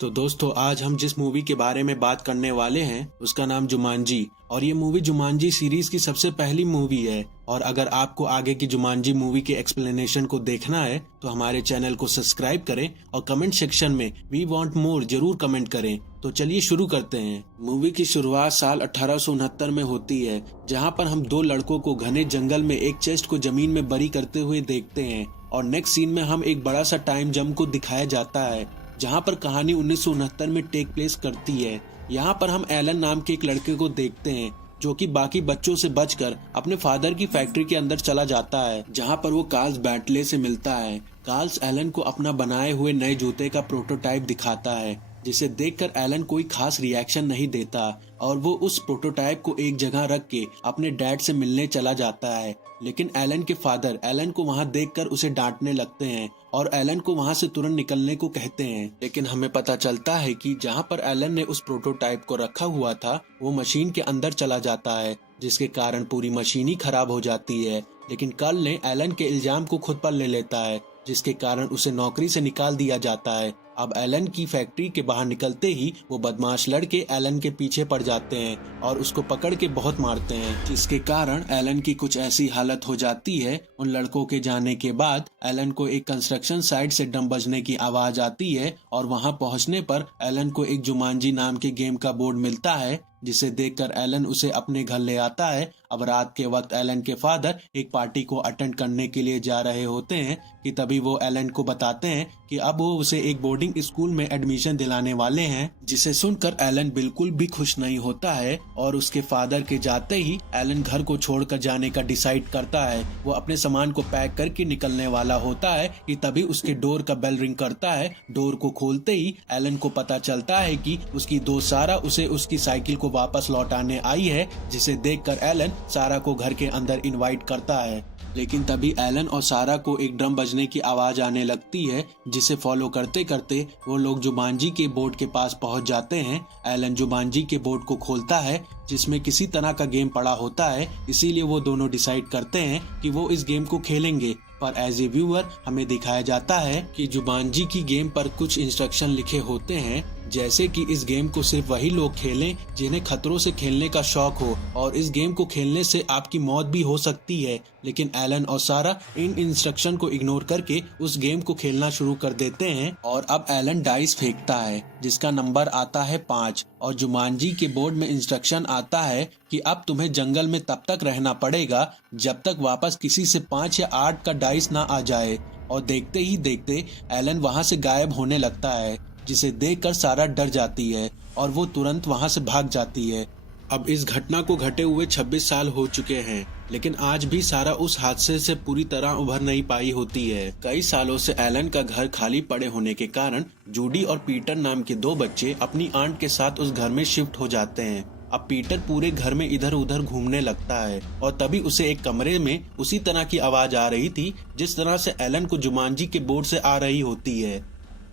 तो दोस्तों आज हम जिस मूवी के बारे में बात करने वाले हैं उसका नाम जुमांजी। और ये मूवी जुमांजी सीरीज की सबसे पहली मूवी है। और अगर आपको आगे की जुमांजी मूवी के एक्सप्लेनेशन को देखना है तो हमारे चैनल को सब्सक्राइब करें और कमेंट सेक्शन में वी वांट मोर जरूर कमेंट करें। तो चलिए शुरू करते हैं। मूवी की शुरुआत साल 1869 में होती है, जहां पर हम दो लड़कों को घने जंगल में एक चेस्ट को जमीन में बरी करते हुए देखते हैं। और नेक्स्ट सीन में हम एक बड़ा सा टाइम जंप को दिखाया जाता है, जहां पर कहानी 1969 में टेक प्लेस करती है। यहाँ पर हम एलन नाम के एक लड़के को देखते हैं जो कि बाकी बच्चों से बचकर अपने फादर की फैक्ट्री के अंदर चला जाता है, जहां पर वो कार्ल्स बैटले से मिलता है। कार्ल्स एलन को अपना बनाए हुए नए जूते का प्रोटोटाइप दिखाता है, जिसे देखकर एलन कोई खास रिएक्शन नहीं देता और वो उस प्रोटोटाइप को एक जगह रख के अपने डैड से मिलने चला जाता है। लेकिन एलन के फादर एलन को वहां देखकर उसे डांटने लगते हैं और एलन को वहां से तुरंत निकलने को कहते हैं। लेकिन हमें पता चलता है कि जहां पर एलन ने उस प्रोटोटाइप को रखा हुआ था वो मशीन के अंदर चला जाता है, जिसके कारण पूरी मशीन ही खराब हो जाती है। लेकिन कार्ल ने एलन के इल्जाम को खुद पर ले लेता है, जिसके कारण उसे नौकरी से निकाल दिया जाता है। अब एलन की फैक्ट्री के बाहर निकलते ही वो बदमाश लड़के एलन के पीछे पड़ जाते हैं और उसको पकड़ के बहुत मारते हैं, जिसके कारण एलन की कुछ ऐसी हालत हो जाती है। उन लड़कों के जाने के बाद एलन को एक कंस्ट्रक्शन साइट से ड्रम बजने की आवाज आती है और वहां पहुंचने पर एलन को एक जुमांजी नाम के गेम का बोर्ड मिलता है, जिसे देखकर एलन उसे अपने घर ले आता है। अब रात के वक्त एलन के फादर एक पार्टी को अटेंड करने के लिए जा रहे होते हैं कि तभी वो एलन को बताते हैं कि अब वो उसे एक बोर्डिंग स्कूल में एडमिशन दिलाने वाले हैं, जिसे सुनकर एलन बिल्कुल भी खुश नहीं होता है। और उसके फादर के जाते ही एलन घर को छोड़कर जाने का डिसाइड करता है। वो अपने सामान को पैक करके निकलने वाला होता है कि तभी उसके डोर का बेल रिंग करता है। डोर को खोलते ही एलन को पता चलता है कि उसकी दोस्त सारा उसे उसकी साइकिल को वापस लौटाने आई है, जिसे देखकर एलन सारा को घर के अंदर इनवाइट करता है। लेकिन तभी एलन और सारा को एक ड्रम बजने की आवाज आने लगती है, जिसे फॉलो करते करते वो लोग जुमांजी के बोर्ड के पास पहुंच जाते हैं। एलन जुमांजी के बोर्ड को खोलता है, जिसमें किसी तरह का गेम पड़ा होता है, इसीलिए वो दोनों डिसाइड करते हैं कि वो इस गेम को खेलेंगे। पर एज ए व्यूअर हमें दिखाया जाता है कि जुमांजी की गेम पर कुछ इंस्ट्रक्शन लिखे होते हैं, जैसे कि इस गेम को सिर्फ वही लोग खेलें जिन्हें खतरों से खेलने का शौक हो, और इस गेम को खेलने से आपकी मौत भी हो सकती है। लेकिन एलन और सारा इन इंस्ट्रक्शन को इग्नोर करके उस गेम को खेलना शुरू कर देते हैं। और अब एलन डाइस फेंकता है, जिसका नंबर आता है 5, और जुमांजी के बोर्ड में इंस्ट्रक्शन आता है कि अब तुम्हें जंगल में तब तक रहना पड़ेगा जब तक वापस किसी से 5 या 8 का डाइस ना आ जाए। और देखते ही देखते एलन वहां से गायब होने लगता है, जिसे देखकर सारा डर जाती है और वो तुरंत वहां से भाग जाती है। अब इस घटना को घटे हुए 26 साल हो चुके हैं, लेकिन आज भी सारा उस हादसे से पूरी तरह उभर नहीं पाई होती है। कई सालों से एलन का घर खाली पड़े होने के कारण जूडी और पीटर नाम के 2 बच्चे अपनी आंट के साथ उस घर में शिफ्ट हो जाते हैं। अब पीटर पूरे घर में इधर उधर घूमने लगता है और तभी उसे एक कमरे में उसी तरह की आवाज आ रही थी जिस तरह से एलन को जुमांजी के बोर्ड से आ रही होती है।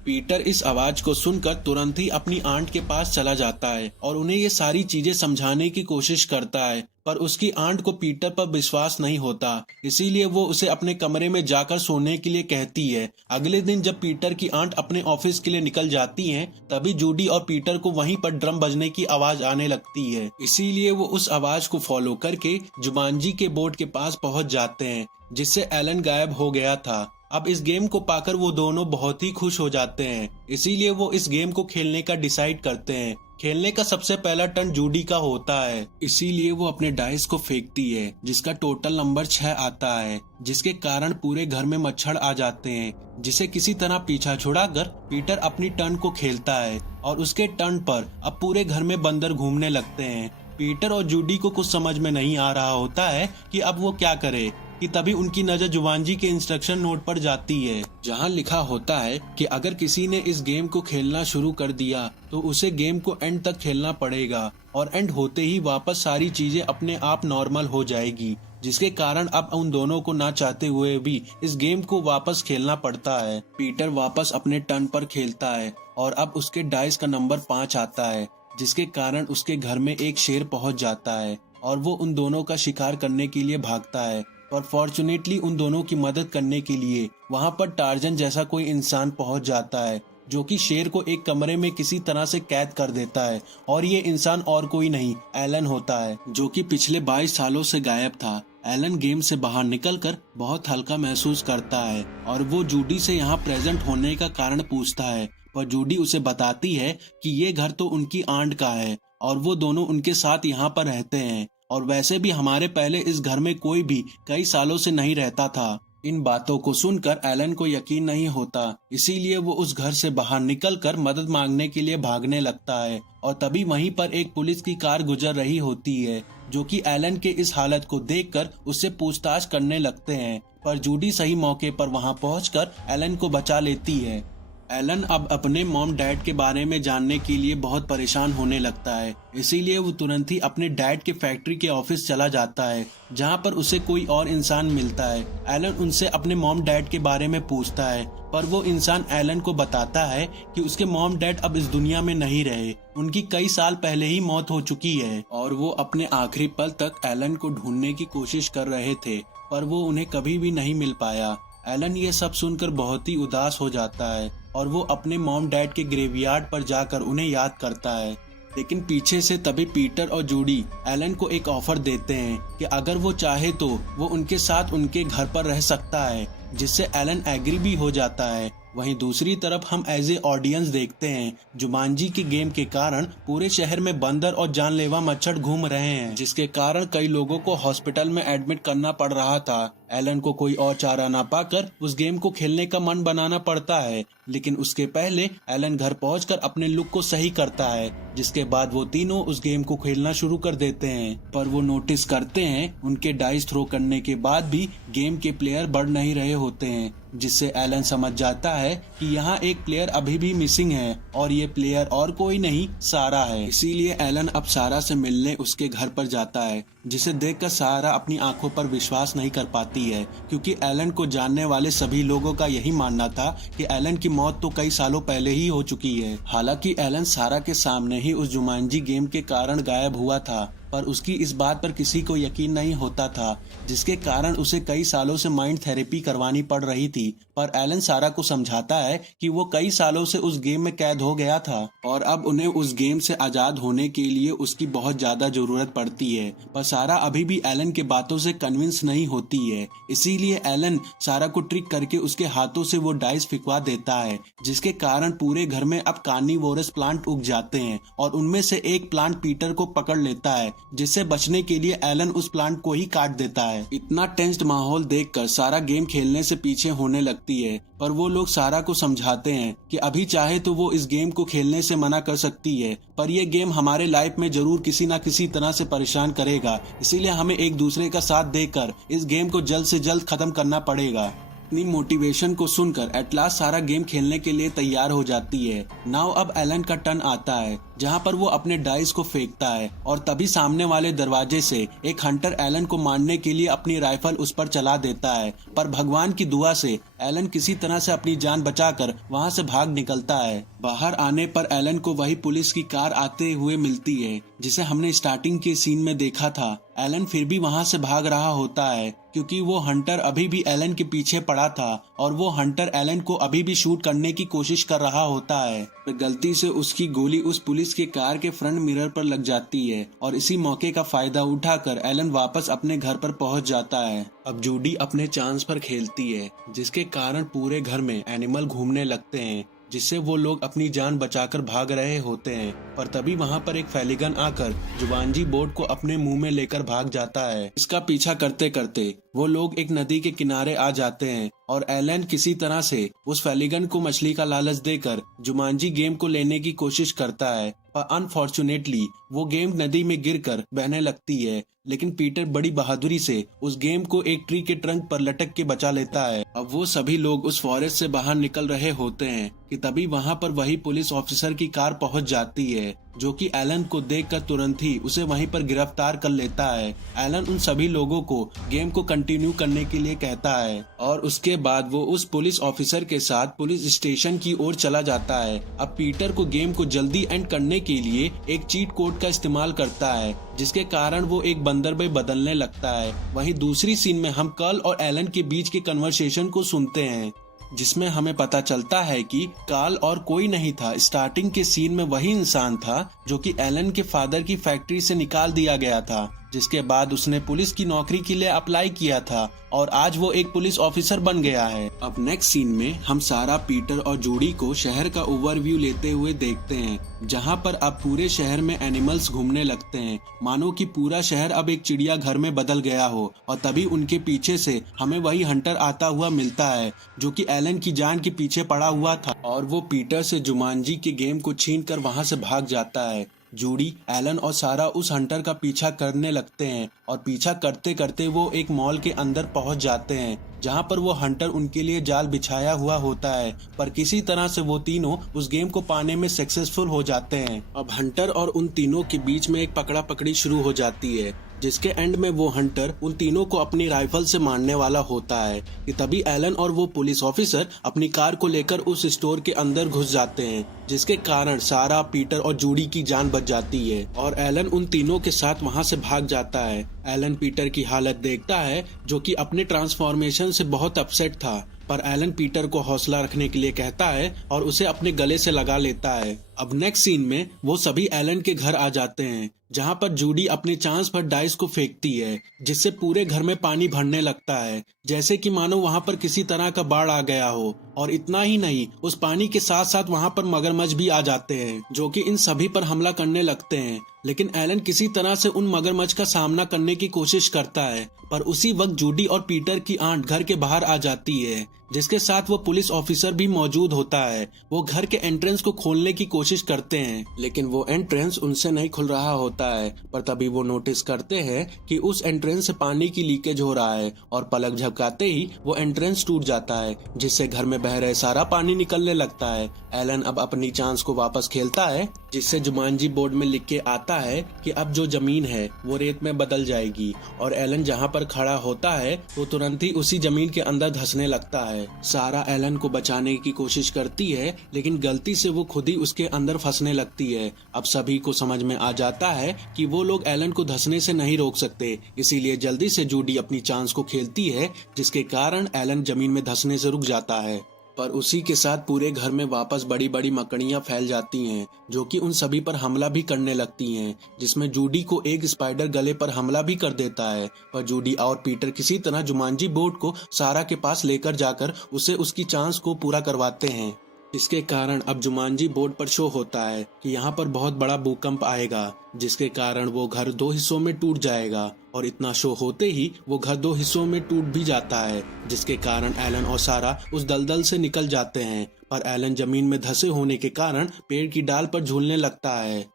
पीटर इस आवाज को सुनकर तुरंत ही अपनी आंट के पास चला जाता है और उन्हें ये सारी चीजें समझाने की कोशिश करता है, पर उसकी आंट को पीटर पर विश्वास नहीं होता, इसीलिए वो उसे अपने कमरे में जाकर सोने के लिए कहती है। अगले दिन जब पीटर की आंट अपने ऑफिस के लिए निकल जाती हैं, तभी जूडी और पीटर को वहीं पर ड्रम बजने की आवाज आने लगती है, इसीलिए वो उस आवाज को फॉलो करके जुमांजी के बोर्ड के पास पहुंच जाते हैं, जिससे एलन गायब हो गया था। अब इस गेम को पाकर वो दोनों बहुत ही खुश हो जाते हैं, इसीलिए वो इस गेम को खेलने का डिसाइड करते हैं। खेलने का सबसे पहला टर्न जूडी का होता है, इसीलिए वो अपने डाइस को फेंकती है, जिसका टोटल नंबर 6 आता है, जिसके कारण पूरे घर में मच्छर आ जाते हैं, जिसे किसी तरह पीछा छुड़ाकर पीटर अपनी टर्न को खेलता है और उसके टर्न पर अब पूरे घर में बंदर घूमने लगते हैं। पीटर और जूडी को कुछ समझ में नहीं आ रहा होता है कि अब वो क्या करे, कि तभी उनकी नजर जुमांजी के इंस्ट्रक्शन नोट पर जाती है, जहां लिखा होता है कि अगर किसी ने इस गेम को खेलना शुरू कर दिया तो उसे गेम को एंड तक खेलना पड़ेगा, और एंड होते ही वापस सारी चीजें अपने आप नॉर्मल हो जाएगी, जिसके कारण अब उन दोनों को ना चाहते हुए भी इस गेम को वापस खेलना पड़ता है। पीटर वापस अपने टर्न पर खेलता है और अब उसके डाइस का नंबर 5 आता है, जिसके कारण उसके घर में एक शेर पहुंच जाता है और वो उन दोनों का शिकार करने के लिए भागता है। पर फॉर्चुनेटली उन दोनों की मदद करने के लिए वहां पर टार्जन जैसा कोई इंसान पहुंच जाता है जो कि शेर को एक कमरे में किसी तरह से कैद कर देता है और ये इंसान और कोई नहीं एलन होता है, जो कि पिछले 22 सालों से गायब था। एलन गेम से बाहर निकलकर बहुत हल्का महसूस करता है और वो जूडी से यहाँ प्रेजेंट होने का कारण पूछता है, पर जूडी उसे बताती है कि ये घर तो उनकी आंट का है और वो दोनों उनके साथ यहाँ पर रहते हैं, और वैसे भी हमारे पहले इस घर में कोई भी कई सालों से नहीं रहता था। इन बातों को सुनकर एलन को यकीन नहीं होता, इसीलिए वो उस घर से बाहर निकलकर मदद मांगने के लिए भागने लगता है और तभी वहीं पर एक पुलिस की कार गुजर रही होती है, जो कि एलन के इस हालत को देखकर उससे पूछताछ करने लगते हैं, पर जूडी सही मौके पर वहां पहुंचकर एलन को बचा लेती है। एलन अब अपने मॉम डैड के बारे में जानने के लिए बहुत परेशान होने लगता है, इसीलिए वो तुरंत ही अपने डैड के फैक्ट्री के ऑफिस चला जाता है, जहां पर उसे कोई और इंसान मिलता है। एलन उनसे अपने मॉम डैड के बारे में पूछता है, पर वो इंसान एलन को बताता है कि उसके मॉम डैड अब इस दुनिया में नहीं रहे, उनकी कई साल पहले ही मौत हो चुकी है और वो अपने आखिरी पल तक एलन को ढूंढने की कोशिश कर रहे थे, पर वो उन्हें कभी भी नहीं मिल पाया। एलन ये सब सुनकर बहुत ही उदास हो जाता है और वो अपने मॉम डैड के ग्रेवयार्ड पर जाकर उन्हें याद करता है। लेकिन पीछे से तभी पीटर और जूडी एलन को एक ऑफर देते हैं कि अगर वो चाहे तो वो उनके साथ उनके घर पर रह सकता है, जिससे एलन एग्री भी हो जाता है। वहीं दूसरी तरफ हम एज ए ऑडियंस देखते हैं जुमांजी के गेम के कारण पूरे शहर में बंदर और जानलेवा मच्छर घूम रहे हैं, जिसके कारण कई लोगों को हॉस्पिटल में एडमिट करना पड़ रहा था। एलन को कोई और चारा ना पाकर उस गेम को खेलने का मन बनाना पड़ता है, लेकिन उसके पहले एलन घर पहुंचकर अपने लुक को सही करता है, जिसके बाद वो तीनों उस गेम को खेलना शुरू कर देते हैं। पर वो नोटिस करते हैं उनके डाइस थ्रो करने के बाद भी गेम के प्लेयर बढ़ नहीं रहे होते हैं, जिससे एलन समझ जाता है कि यहाँ एक प्लेयर अभी भी मिसिंग है और ये प्लेयर और कोई नहीं सारा है। इसीलिए एलन अब सारा से मिलने उसके घर पर जाता है, जिसे देखकर सारा अपनी आंखों पर विश्वास नहीं कर पाती है, क्योंकि एलन को जानने वाले सभी लोगों का यही मानना था कि एलन की मौत तो कई सालों पहले ही हो चुकी है। हालांकि एलन सारा के सामने ही उस जुमांजी गेम के कारण गायब हुआ था, पर उसकी इस बात पर किसी को यकीन नहीं होता था, जिसके कारण उसे कई सालों से माइंड थेरेपी करवानी पड़ रही थी। पर एलन सारा को समझाता है कि वो कई सालों से उस गेम में कैद हो गया था और अब उन्हें उस गेम से आजाद होने के लिए उसकी बहुत ज्यादा जरूरत पड़ती है। पर सारा अभी भी एलन के बातों से कन्विंस नहीं होती है, इसीलिए एलन सारा को ट्रिक करके उसके हाथों से वो डाइस फिकवा देता है, जिसके कारण पूरे घर में अब कार्निवोरस प्लांट उग जाते हैं और उनमें से एक प्लांट पीटर को पकड़ लेता है, जिससे बचने के लिए एलन उस प्लांट को ही काट देता है। इतना टेंस्ड माहौल देखकर सारा गेम खेलने से पीछे होने लगती है, पर वो लोग सारा को समझाते हैं कि अभी चाहे तो वो इस गेम को खेलने से मना कर सकती है, पर ये गेम हमारे लाइफ में जरूर किसी ना किसी तरह से परेशान करेगा, इसीलिए हमें एक दूसरे का साथ देकर इस गेम को जल्द से जल्द खत्म करना पड़ेगा। अपनी मोटिवेशन को सुनकर एट लास्ट सारा गेम खेलने के लिए तैयार हो जाती है। नाउ अब एलन का टर्न आता है, जहां पर वो अपने डाइस को फेंकता है और तभी सामने वाले दरवाजे से एक हंटर एलन को मारने के लिए अपनी राइफल उस पर चला देता है, पर भगवान की दुआ से एलन किसी तरह से अपनी जान बचाकर वहां से भाग निकलता है। बाहर आने पर एलन को वही पुलिस की कार आते हुए मिलती है, जिसे हमने स्टार्टिंग के सीन में देखा था। एलन फिर भी वहां से भाग रहा होता है, क्योंकि वो हंटर अभी भी एलन के पीछे पड़ा था और वो हंटर एलन को अभी भी शूट करने की कोशिश कर रहा होता है। तो गलती से उसकी गोली उस पुलिस के कार के फ्रंट मिरर पर लग जाती है और इसी मौके का फायदा उठाकर एलन वापस अपने घर पर पहुंच जाता है। अब जूडी अपने चांस पर खेलती है, जिसके कारण पूरे घर में एनिमल घूमने लगते हैं, जिससे वो लोग अपनी जान बचाकर भाग रहे होते हैं। पर तभी वहां पर एक फेलिगन आकर जुमांजी बोर्ड को अपने मुंह में लेकर भाग जाता है। इसका पीछा करते करते वो लोग एक नदी के किनारे आ जाते हैं और एलन किसी तरह से उस फेलिगन को मछली का लालच देकर जुमांजी गेम को लेने की कोशिश करता है, पर अनफॉर्चुनेटली वो गेम नदी में गिरकर बहने लगती है। लेकिन पीटर बड़ी बहादुरी से उस गेम को एक ट्री के ट्रंक पर लटक के बचा लेता है। अब वो सभी लोग उस फॉरेस्ट से बाहर निकल रहे होते हैं कि तभी वहां पर वही पुलिस ऑफिसर की कार पहुंच जाती है, जो कि एलन को देखकर तुरंत ही उसे वहीं पर गिरफ्तार कर लेता है। एलन उन सभी लोगों को गेम को कंटिन्यू करने के लिए कहता है और उसके बाद वो उस पुलिस ऑफिसर के साथ पुलिस स्टेशन की ओर चला जाता है। अब पीटर को गेम को जल्दी एंड करने के लिए एक चीट कोड का इस्तेमाल करता है, जिसके कारण वो एक बंदर में बदलने लगता है। वहीं दूसरी सीन में हम कर्ल और एलन के बीच के कन्वर्सेशन को सुनते हैं। जिसमें हमें पता चलता है कि कार्ल और कोई नहीं था। स्टार्टिंग के सीन में वही इंसान था जो कि एलन के फादर की फैक्ट्री से निकाल दिया गया था, जिसके बाद उसने पुलिस की नौकरी के लिए अप्लाई किया था और आज वो एक पुलिस ऑफिसर बन गया है। अब नेक्स्ट सीन में हम सारा, पीटर और जूडी को शहर का ओवरव्यू लेते हुए देखते हैं, जहां पर अब पूरे शहर में एनिमल्स घूमने लगते हैं, मानो कि पूरा शहर अब एक चिड़िया घर में बदल गया हो। और तभी उनके पीछे से हमें वही हंटर आता हुआ मिलता है जो कि एलन की जान के पीछे पड़ा हुआ था और वो पीटर से जुमांजी के गेम को छीन कर वहां से भाग जाता है। जूडी, एलन और सारा उस हंटर का पीछा करने लगते हैं और पीछा करते करते वो एक मॉल के अंदर पहुंच जाते हैं, जहां पर वो हंटर उनके लिए जाल बिछाया हुआ होता है। पर किसी तरह से वो तीनों उस गेम को पाने में सक्सेसफुल हो जाते हैं। अब हंटर और उन तीनों के बीच में एक पकड़ा पकड़ी शुरू हो जाती है, जिसके एंड में वो हंटर उन तीनों को अपनी राइफल से मारने वाला होता है कि तभी एलन और वो पुलिस ऑफिसर अपनी कार को लेकर उस स्टोर के अंदर घुस जाते हैं, जिसके कारण सारा, पीटर और जूडी की जान बच जाती है और एलन उन तीनों के साथ वहां से भाग जाता है। एलन पीटर की हालत देखता है जो कि अपने ट्रांसफॉर्मेशन से बहुत अपसेट था, पर एलन पीटर को हौसला रखने के लिए कहता है और उसे अपने गले से लगा लेता है। अब नेक्स्ट सीन में वो सभी एलन के घर आ जाते हैं, जहां पर जूडी अपने चांस पर डाइस को फेंकती है, जिससे पूरे घर में पानी भरने लगता है, जैसे कि मानो वहां पर किसी तरह का बाढ़ आ गया हो। और इतना ही नहीं, उस पानी के साथ साथ वहां पर मगरमच्छ भी आ जाते हैं जो कि इन सभी पर हमला करने लगते हैं। लेकिन एलन किसी तरह से उन मगरमच्छ का सामना करने की कोशिश करता है, पर उसी वक्त जूडी और पीटर की आंट घर के बाहर आ जाती है, जिसके साथ वो पुलिस ऑफिसर भी मौजूद होता है। वो घर के एंट्रेंस को खोलने की कोशिश करते हैं, लेकिन वो एंट्रेंस उनसे नहीं खुल रहा होता है। पर तभी वो नोटिस करते हैं कि उस एंट्रेंस से पानी की लीकेज हो रहा है और पलक झपकाते ही वो एंट्रेंस टूट जाता है, जिससे घर में बह रहे सारा पानी निकलने लगता है। एलन अब अपनी चांस को वापस खेलता है, जिससे जुमांजी बोर्ड में लिख के आता है कि अब जो जमीन है वो रेत में बदल जाएगी। और एलन जहाँ पर खड़ा होता है वो तुरंत ही उसी जमीन के अंदर धंसने लगता है। सारा एलन को बचाने की कोशिश करती है, लेकिन गलती से वो खुद ही उसके अंदर फंसने लगती है। अब सभी को समझ में आ जाता है कि वो लोग एलन को धंसने से नहीं रोक सकते, इसीलिए जल्दी से जूडी अपनी चांस को खेलती है, जिसके कारण एलन जमीन में धंसने से रुक जाता है। पर उसी के साथ पूरे घर में वापस बड़ी बड़ी मकड़ियां फैल जाती हैं, जो कि उन सभी पर हमला भी करने लगती हैं, जिसमें जूडी को एक स्पाइडर गले पर हमला भी कर देता है। पर जूडी और पीटर किसी तरह जुमांजी बोर्ड को सारा के पास लेकर जाकर उसे उसकी चांस को पूरा करवाते हैं। इसके कारण अब जुमांजी बोर्ड पर शो होता है कि यहाँ पर बहुत बड़ा भूकंप आएगा, जिसके कारण वो घर 2 हिस्सों में टूट जाएगा। और इतना शो होते ही वो घर 2 हिस्सों में टूट भी जाता है, जिसके कारण एलन और सारा उस दलदल से निकल जाते हैं। पर एलन जमीन में धंसे होने के कारण पेड़ की डाल पर झूलने लगता है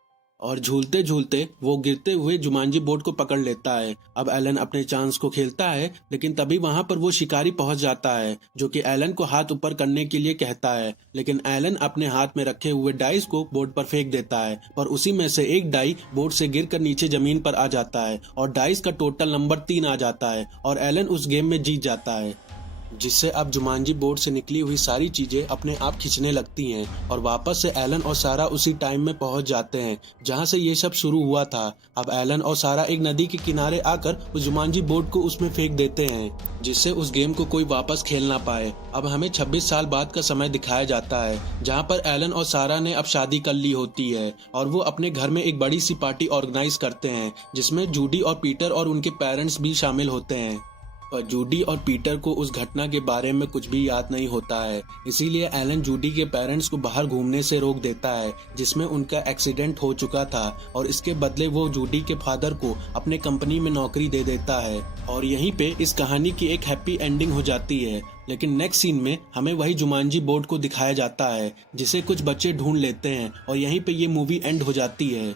और झूलते झूलते वो गिरते हुए जुमांजी बोर्ड को पकड़ लेता है। अब एलन अपने चांस को खेलता है, लेकिन तभी वहां पर वो शिकारी पहुंच जाता है, जो कि एलन को हाथ ऊपर करने के लिए कहता है। लेकिन एलन अपने हाथ में रखे हुए डाइस को बोर्ड पर फेंक देता है, पर उसी में से एक डाई बोर्ड से गिरकर नीचे जमीन पर आ जाता है और डाइस का टोटल नंबर 3 आ जाता है और एलन उस गेम में जीत जाता है, जिससे अब जुमांजी बोर्ड से निकली हुई सारी चीजें अपने आप खिंचने लगती हैं और वापस से एलन और सारा उसी टाइम में पहुंच जाते हैं जहां से ये सब शुरू हुआ था। अब एलन और सारा एक नदी के किनारे आकर उस जुमांजी बोर्ड को उसमें फेंक देते हैं, जिससे उस गेम को कोई वापस खेल ना पाए। अब हमें 26 साल बाद का समय दिखाया जाता है, जहाँ पर एलन और सारा ने अब शादी कर ली होती है और वो अपने घर में एक बड़ी सी पार्टी ऑर्गेनाइज करते हैं, जिसमें जूडी और पीटर और उनके पेरेंट्स भी शामिल होते हैं। पर जूडी और पीटर को उस घटना के बारे में कुछ भी याद नहीं होता है, इसीलिए एलन जूडी के पेरेंट्स को बाहर घूमने से रोक देता है, जिसमें उनका एक्सीडेंट हो चुका था, और इसके बदले वो जूडी के फादर को अपने कंपनी में नौकरी दे देता है। और यहीं पे इस कहानी की एक हैप्पी एंडिंग हो जाती है। लेकिन नेक्स्ट सीन में हमें वही जुमांजी बोर्ड को दिखाया जाता है, जिसे कुछ बच्चे ढूंढ लेते हैं और यहीं पे ये मूवी एंड हो जाती है।